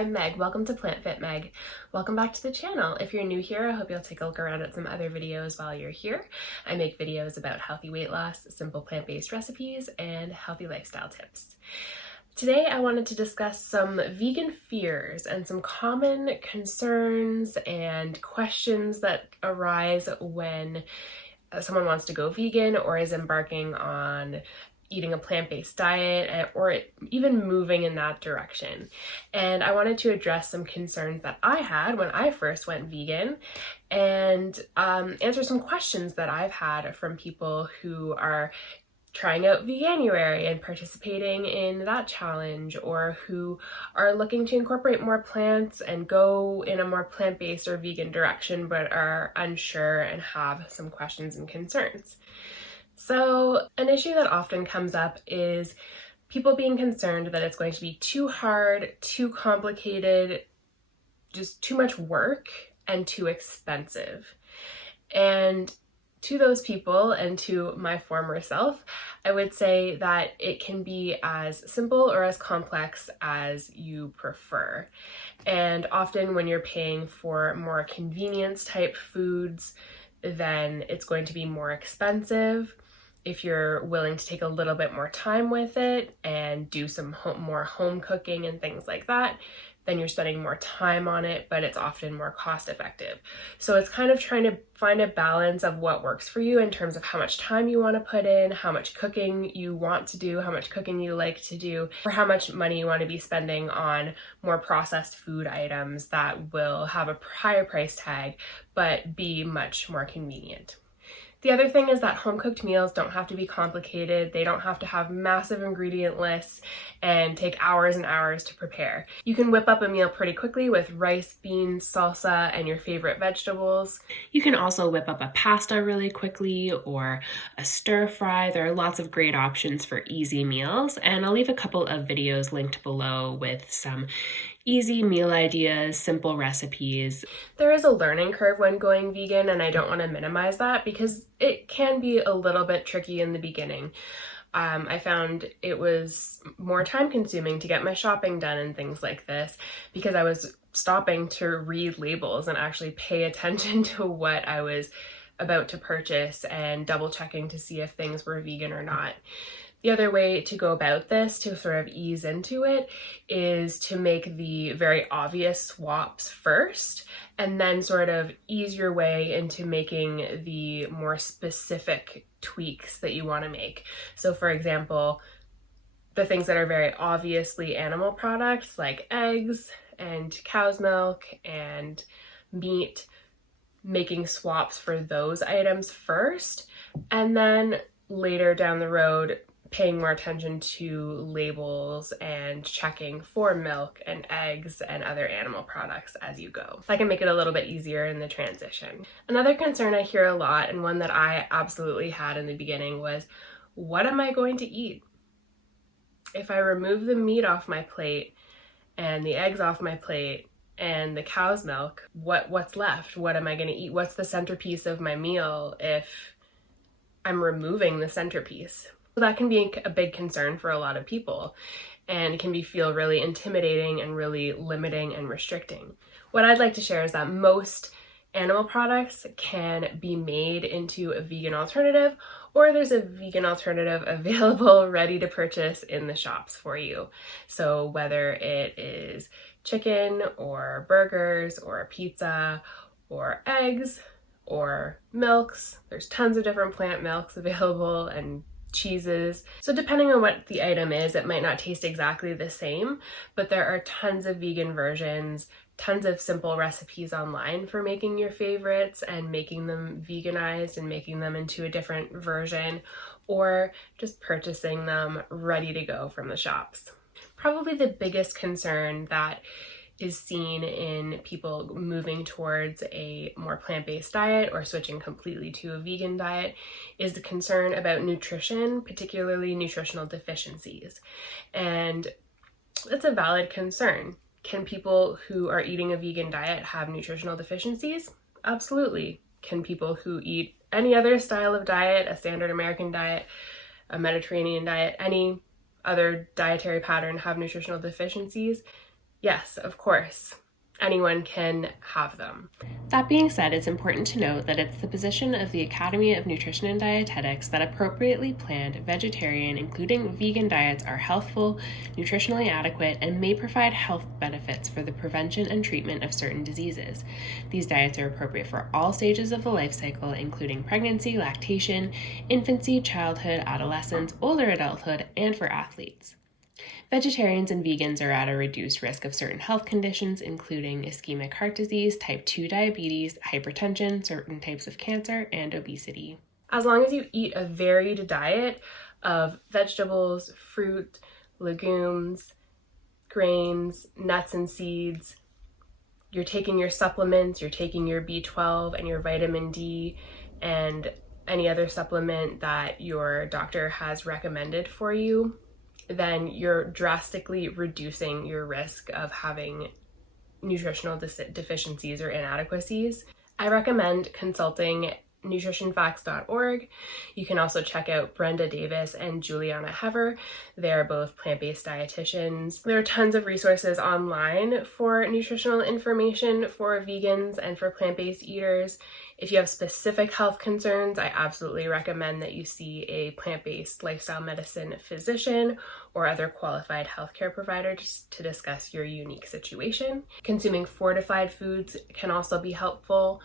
I'm Meg. Welcome to plantfitmeg. Welcome back to the channel. If you're new here, I hope you'll take a look around at some other videos while you're here. I make videos about healthy weight loss, simple plant-based recipes, and healthy lifestyle tips. Today I wanted to discuss some vegan fears and some common concerns and questions that arise when someone wants to go vegan or is embarking on eating a plant-based diet or even moving in that direction. And I wanted to address some concerns that I had when I first went vegan and answer some questions that I've had from people who are trying out Veganuary and participating in that challenge, or who are looking to incorporate more plants and go in a more plant-based or vegan direction but are unsure and have some questions and concerns. So an issue that often comes up is people being concerned that it's going to be too hard, too complicated, just too much work and too expensive. And to those people and to my former self, I would say that it can be as simple or as complex as you prefer. And often when you're paying for more convenience type foods, then it's going to be more expensive. If you're willing to take a little bit more time with it and do some more home cooking and things like that, then you're spending more time on it, but it's often more cost effective. So it's kind of trying to find a balance of what works for you in terms of how much time you want to put in, how much cooking you want to do, how much cooking you like to do, or how much money you want to be spending on more processed food items that will have a higher price tag, but be much more convenient. The other thing is that home-cooked meals don't have to be complicated. They don't have to have massive ingredient lists and take hours and hours to prepare. You can whip up a meal pretty quickly with rice, beans, salsa, and your favorite vegetables. You can also whip up a pasta really quickly or a stir fry. There are lots of great options for easy meals, and I'll leave a couple of videos linked below with some easy meal ideas, simple recipes. There is a learning curve when going vegan, and I don't want to minimize that because it can be a little bit tricky in the beginning. I found it was more time consuming to get my shopping done and things like this because I was stopping to read labels and actually pay attention to what I was about to purchase and double checking to see if things were vegan or not. The other way to go about this, to sort of ease into it, is to make the very obvious swaps first and then sort of ease your way into making the more specific tweaks that you want to make. So for example, the things that are very obviously animal products like eggs and cow's milk and meat, making swaps for those items first, and then later down the road paying more attention to labels and checking for milk and eggs and other animal products as you go. That can make it a little bit easier in the transition. Another concern I hear a lot, and one that I absolutely had in the beginning, was what am I going to eat? If I remove the meat off my plate and the eggs off my plate and the cow's milk, what's left? What am I going to eat? What's the centerpiece of my meal if I'm removing the centerpiece? So that can be a big concern for a lot of people and can feel really intimidating and really limiting and restricting. What I'd like to share is that most animal products can be made into a vegan alternative, or there's a vegan alternative available ready to purchase in the shops for you. So whether it is chicken or burgers or pizza or eggs or milks, there's tons of different plant milks available and cheeses. So depending on what the item is, it might not taste exactly the same, but there are tons of vegan versions, tons of simple recipes online for making your favorites and making them veganized and making them into a different version, or just purchasing them ready to go from the shops. Probably the biggest concern that is seen in people moving towards a more plant-based diet or switching completely to a vegan diet is the concern about nutrition, particularly nutritional deficiencies. And that's a valid concern. Can people who are eating a vegan diet have nutritional deficiencies? Absolutely. Can people who eat any other style of diet, a standard American diet, a Mediterranean diet, any other dietary pattern, have nutritional deficiencies? Yes, of course. Anyone can have them. That being said, it's important to note that it's the position of the Academy of Nutrition and Dietetics that appropriately planned vegetarian, including vegan diets are healthful, nutritionally adequate, and may provide health benefits for the prevention and treatment of certain diseases. These diets are appropriate for all stages of the life cycle, including pregnancy, lactation, infancy, childhood, adolescence, older adulthood, and for athletes. Vegetarians and vegans are at a reduced risk of certain health conditions, including ischemic heart disease, type 2 diabetes, hypertension, certain types of cancer, and obesity. As long as you eat a varied diet of vegetables, fruit, legumes, grains, nuts and seeds, you're taking your supplements, you're taking your B12 and your vitamin D and any other supplement that your doctor has recommended for you, then you're drastically reducing your risk of having nutritional deficiencies or inadequacies. I recommend consulting nutritionfacts.org. You can also check out Brenda Davis and Juliana Hever. They're both plant-based dietitians. There are tons of resources online for nutritional information for vegans and for plant-based eaters. If you have specific health concerns, I absolutely recommend that you see a plant-based lifestyle medicine physician or other qualified healthcare provider to discuss your unique situation. Consuming fortified foods can also be helpful,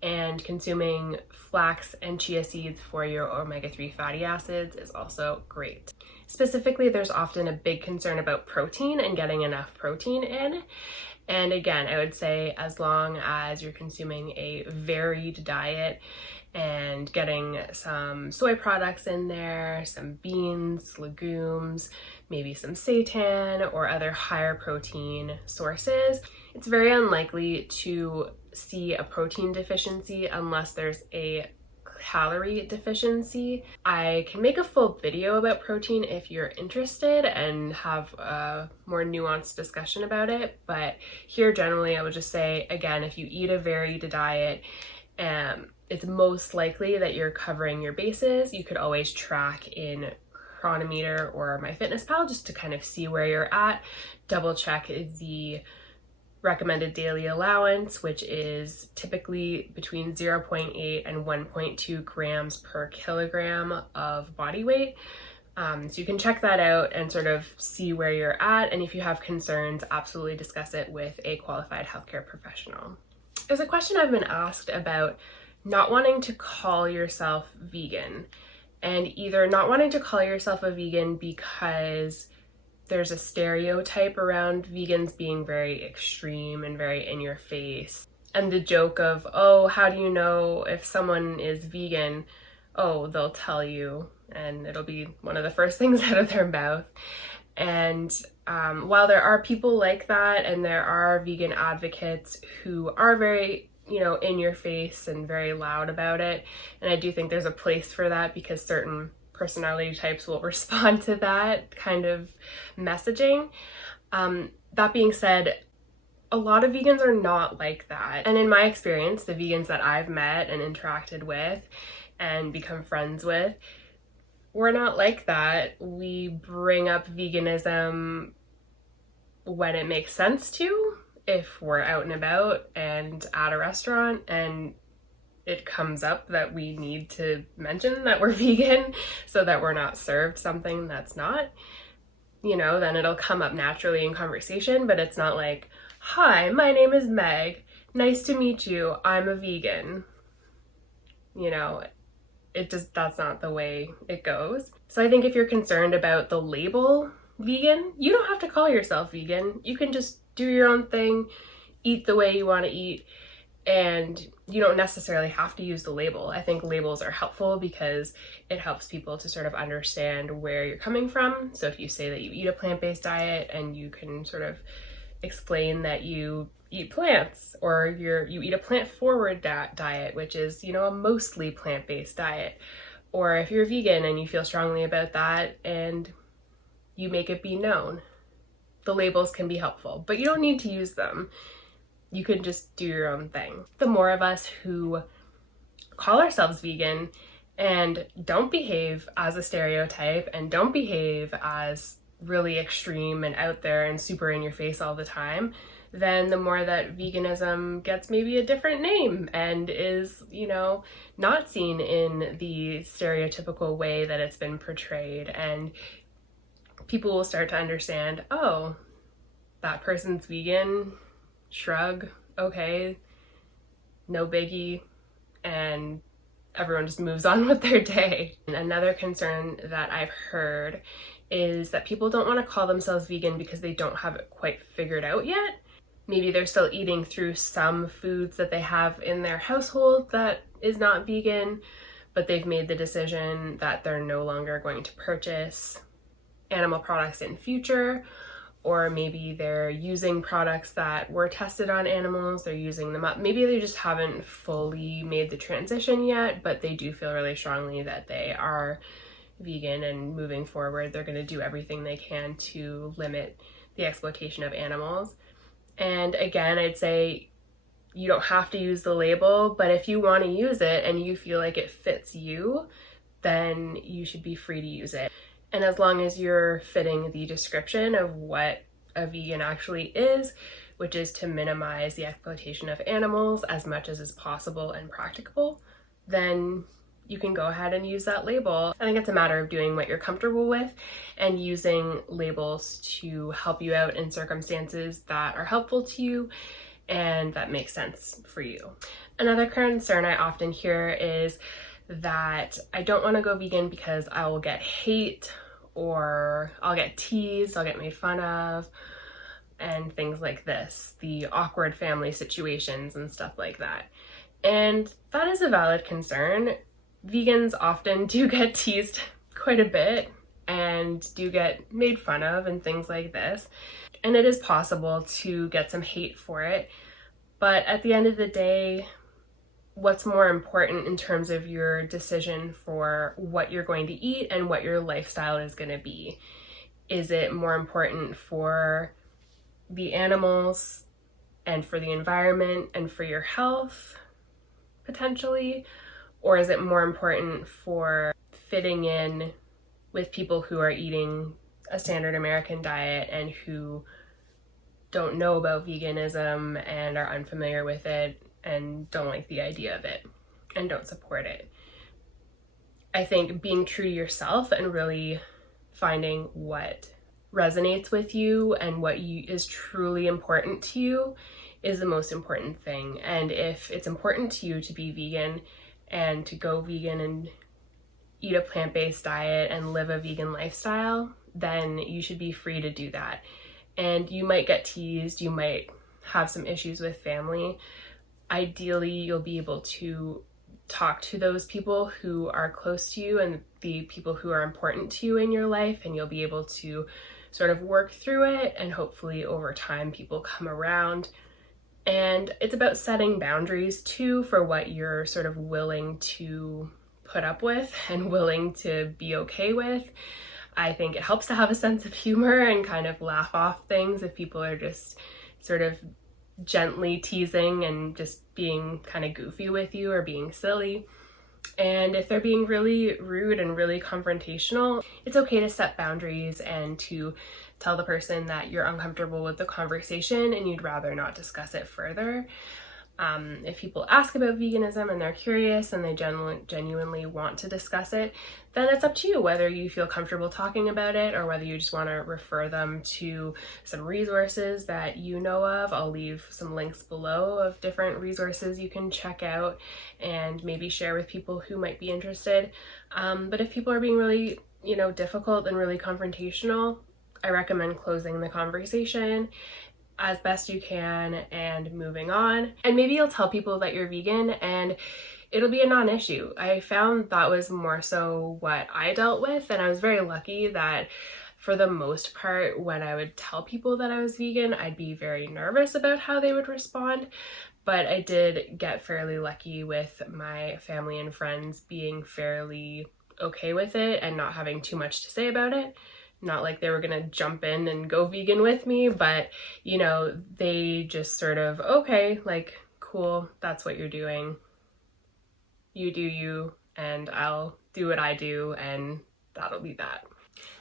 and consuming flax and chia seeds for your omega-3 fatty acids is also great. Specifically, there's often a big concern about protein and getting enough protein in. And again, I would say as long as you're consuming a varied diet and getting some soy products in there, some beans, legumes, maybe some seitan or other higher protein sources, it's very unlikely to see a protein deficiency unless there's a calorie deficiency. I can make a full video about protein if you're interested and have a more nuanced discussion about it, but here generally I would just say, again, if you eat a varied diet, it's most likely that you're covering your bases. You could always track in Chronometer or MyFitnessPal just to kind of see where you're at. Double check the recommended daily allowance, which is typically between 0.8 and 1.2 grams per kilogram of body weight. So you can check that out and sort of see where you're at. And if you have concerns, absolutely discuss it with a qualified healthcare professional. There's a question I've been asked about not wanting to call yourself vegan, and either not wanting to call yourself a vegan because there's a stereotype around vegans being very extreme and very in your face. And the joke of, oh, how do you know if someone is vegan? Oh, they'll tell you, and it'll be one of the first things out of their mouth. And while there are people like that, and there are vegan advocates who are very, in your face and very loud about it, and I do think there's a place for that because certain personality types will respond to that kind of messaging. That being said, a lot of vegans are not like that. And in my experience, the vegans that I've met and interacted with and become friends with, we're not like that. We bring up veganism when it makes sense to, if we're out and about and at a restaurant and it comes up that we need to mention that we're vegan so that we're not served something that's not, then it'll come up naturally in conversation, but it's not like, hi, my name is Meg, nice to meet you, I'm a vegan. That's not the way it goes. So I think if you're concerned about the label vegan, you don't have to call yourself vegan. You can just do your own thing, eat the way you want to eat, and you don't necessarily have to use the label. I think labels are helpful because it helps people to sort of understand where you're coming from. So if you say that you eat a plant-based diet, and you can sort of explain that you eat plants, or you eat a plant-forward diet, which is, a mostly plant-based diet. Or if you're vegan and you feel strongly about that and you make it be known, the labels can be helpful, but you don't need to use them. You can just do your own thing. The more of us who call ourselves vegan and don't behave as a stereotype and don't behave as really extreme and out there and super in your face all the time, then the more that veganism gets maybe a different name and is, you know, not seen in the stereotypical way that it's been portrayed. And people will start to understand, oh, that person's vegan, shrug, okay, no biggie, and everyone just moves on with their day. And another concern that I've heard is that people don't want to call themselves vegan because they don't have it quite figured out yet. Maybe they're still eating through some foods that they have in their household that is not vegan, but they've made the decision that they're no longer going to purchase animal products in future, or maybe they're using products that were tested on animals, they're using them up. Maybe they just haven't fully made the transition yet, but they do feel really strongly that they are vegan, and moving forward, they're going to do everything they can to limit the exploitation of animals. And again, I'd say you don't have to use the label, but if you want to use it and you feel like it fits you, then you should be free to use it. And as long as you're fitting the description of what a vegan actually is, which is to minimize the exploitation of animals as much as is possible and practicable, then you can go ahead and use that label. I think it's a matter of doing what you're comfortable with and using labels to help you out in circumstances that are helpful to you and that make sense for you. Another concern I often hear is that I don't want to go vegan because I will get hate, or I'll get teased, I'll get made fun of, and things like this, the awkward family situations and stuff like that. And that is a valid concern. Vegans often do get teased quite a bit and do get made fun of and things like this. And it is possible to get some hate for it. But at the end of the day, what's more important in terms of your decision for what you're going to eat and what your lifestyle is going to be? Is it more important for the animals and for the environment and for your health, potentially? Or is it more important for fitting in with people who are eating a standard American diet and who don't know about veganism and are unfamiliar with it and don't like the idea of it and don't support it? I think being true to yourself and really finding what resonates with you and what is truly important to you is the most important thing. And if it's important to you to be vegan and to go vegan and eat a plant-based diet and live a vegan lifestyle, then you should be free to do that. And you might get teased, you might have some issues with family. Ideally, you'll be able to talk to those people who are close to you and the people who are important to you in your life, and you'll be able to sort of work through it, and hopefully over time people come around. And it's about setting boundaries too for what you're sort of willing to put up with and willing to be okay with. I think it helps to have a sense of humor and kind of laugh off things if people are just sort of gently teasing and just being kind of goofy with you or being silly. And if they're being really rude and really confrontational, it's okay to set boundaries and to tell the person that you're uncomfortable with the conversation and you'd rather not discuss it further. If people ask about veganism and they're curious and they genuinely want to discuss it, then it's up to you whether you feel comfortable talking about it or whether you just want to refer them to some resources that you know of. I'll leave some links below of different resources you can check out and maybe share with people who might be interested. But if people are being really, difficult and really confrontational, I recommend closing the conversation as best you can and moving on. And maybe you'll tell people that you're vegan and it'll be a non-issue. I found that was more so what I dealt with, and I was very lucky that for the most part when I would tell people that I was vegan, I'd be very nervous about how they would respond. But I did get fairly lucky with my family and friends being fairly okay with it and not having too much to say about it. Not like they were gonna jump in and go vegan with me, but they just sort of, okay, like, cool, that's what you're doing. You do you, and I'll do what I do, and that'll be that.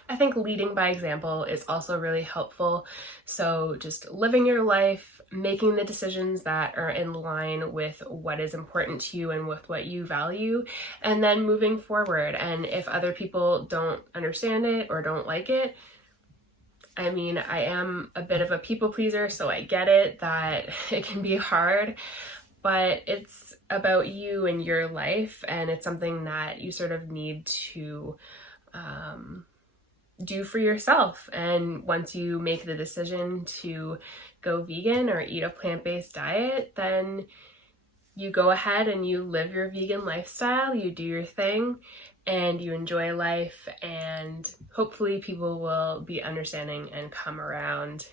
I think leading by example is also really helpful. So just living your life, making the decisions that are in line with what is important to you and with what you value, and then moving forward. And if other people don't understand it or don't like it, I mean, I am a bit of a people pleaser, so I get it that it can be hard, but it's about you and your life, and it's something that you sort of need to do for yourself. And once you make the decision to go vegan or eat a plant-based diet, then you go ahead and you live your vegan lifestyle, you do your thing, and you enjoy life, and hopefully people will be understanding and come around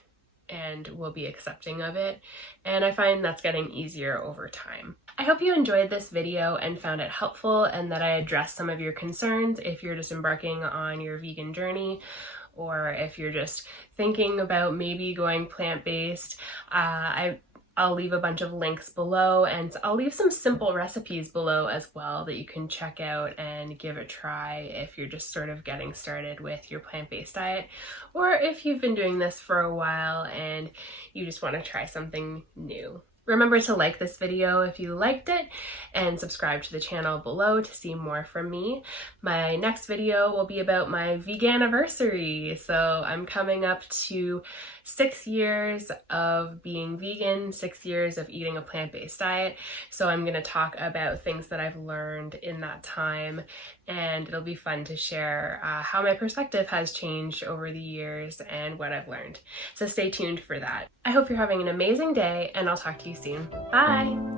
and will be accepting of it. And I find that's getting easier over time. I hope you enjoyed this video and found it helpful, and that I addressed some of your concerns if you're just embarking on your vegan journey, or if you're just thinking about maybe going plant-based. I'll leave a bunch of links below, and I'll leave some simple recipes below as well that you can check out and give a try if you're just sort of getting started with your plant-based diet, or if you've been doing this for a while and you just want to try something new. Remember to like this video if you liked it, and subscribe to the channel below to see more from me. My next video will be about my Veganuary. So I'm coming up to 6 years of being vegan, 6 years of eating a plant-based diet. So I'm going to talk about things that I've learned in that time, and it'll be fun to share how my perspective has changed over the years and what I've learned. So stay tuned for that. I hope you're having an amazing day, and I'll talk to you soon. Bye!